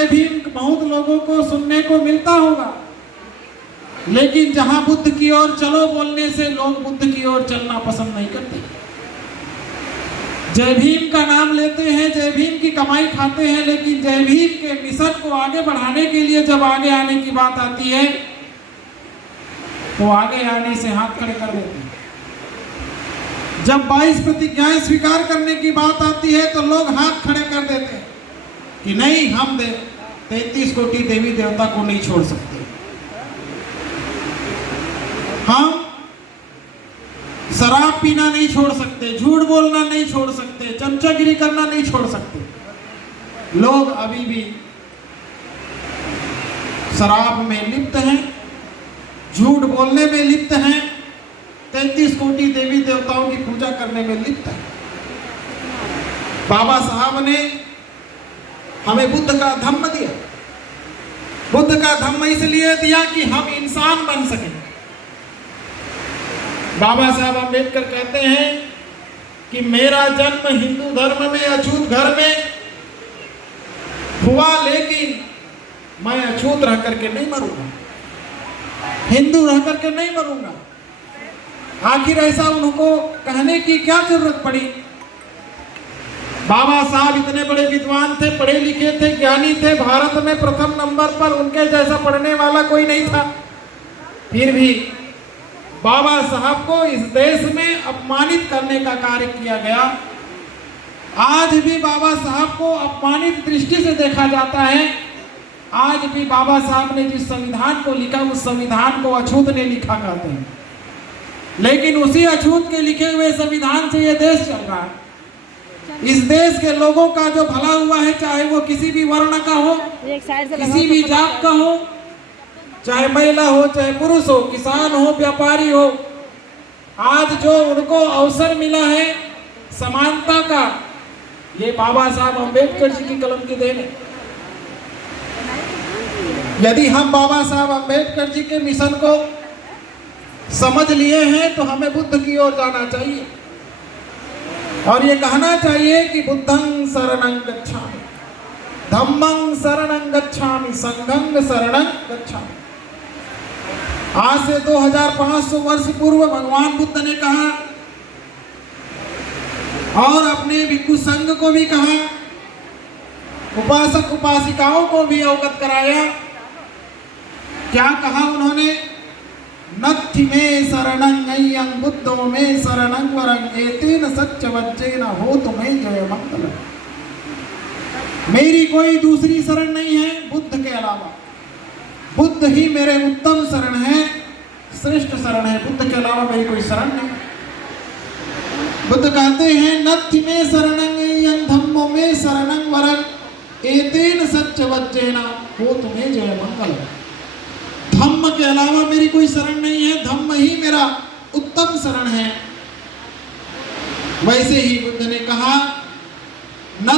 जय भीम बहुत लोगों को सुनने को मिलता होगा, लेकिन जहां बुद्ध की ओर चलो बोलने से लोग बुद्ध की ओर चलना पसंद नहीं करते। जय भीम का नाम लेते हैं, जय भीम की कमाई खाते हैं, लेकिन जय भीम के मिशन को आगे बढ़ाने के लिए जब आगे आने की बात आती है तो आगे आने से हाथ खड़े कर देते हैं। जब 22 प्रतिज्ञाएं स्वीकार करने की बात आती है तो लोग हाथ खड़े कर देते हैं कि नहीं, हम 33 कोटि देवी देवता को नहीं छोड़ सकते, हम शराब पीना नहीं छोड़ सकते, झूठ बोलना नहीं छोड़ सकते, चमचागिरी करना नहीं छोड़ सकते। लोग अभी भी शराब में लिप्त हैं, झूठ बोलने में लिप्त हैं, 33 कोटि देवी देवताओं की पूजा करने में लिप्त हैं। बाबा साहब ने हमें बुद्ध का धम्म दिया। बुद्ध का धम्म इसलिए दिया कि हम इंसान बन सकें। बाबा साहब अम्बेडकर कहते हैं कि मेरा जन्म हिंदू धर्म में अछूत घर में हुआ, लेकिन मैं अछूत रह करके नहीं मरूंगा, हिंदू रह करके नहीं मरूंगा। आखिर ऐसा उनको कहने की क्या जरूरत पड़ी? बाबा साहब इतने बड़े विद्वान थे, पढ़े लिखे थे, ज्ञानी थे, भारत में प्रथम नंबर पर उनके जैसा पढ़ने वाला कोई नहीं था। फिर भी बाबा साहब को इस देश में अपमानित करने का कार्य किया गया। आज भी बाबा साहब को अपमानित दृष्टि से देखा जाता है। आज भी बाबा साहब ने जिस संविधान को लिखा उस संविधान को अछूत ने लिखा कहते हैं, लेकिन उसी अछूत के लिखे हुए संविधान से यह देश चल रहा है। इस देश के लोगों का जो भला हुआ है, चाहे वो किसी भी वर्ण का हो, किसी भी जात का हो, चाहे महिला हो, चाहे पुरुष हो, किसान हो, व्यापारी हो, आज जो उनको अवसर मिला है समानता का, ये बाबा साहब अम्बेडकर जी की कलम की देन है। यदि हम बाबा साहब अम्बेडकर जी के मिशन को समझ लिए हैं तो हमें बुद्ध की ओर जाना चाहिए और ये कहना चाहिए कि बुद्धं शरणं गच्छामि, धम्मं शरणं गच्छामि, संघं शरणं गच्छामि। आज से 2500 वर्ष पूर्व भगवान बुद्ध ने कहा और अपने भिक्षु संघ को भी कहा, उपासक उपासिकाओं को भी अवगत कराया। क्या कहा उन्होंने? नत्थि में शरणं अय्यं बुद्धो में शरणं वरं एतेन सच्च वज्जेन होतु मे जय मंगलम्। मेरी कोई दूसरी शरण नहीं है बुद्ध के अलावा। बुद्ध ही मेरे उत्तम शरण है, श्रेष्ठ शरण है। बुद्ध के अलावा मेरी कोई शरण नहीं। बुद्ध कहते हैं नत्थि में शरणं अय्यं धम्मो में शरणं वरं एतेन सच्च वज्जेन होतु मे जय मंगलम्। धम्म के अलावा मेरी कोई शरण नहीं है, धम्म ही मेरा उत्तम शरण है। वैसे ही बुद्ध ने कहा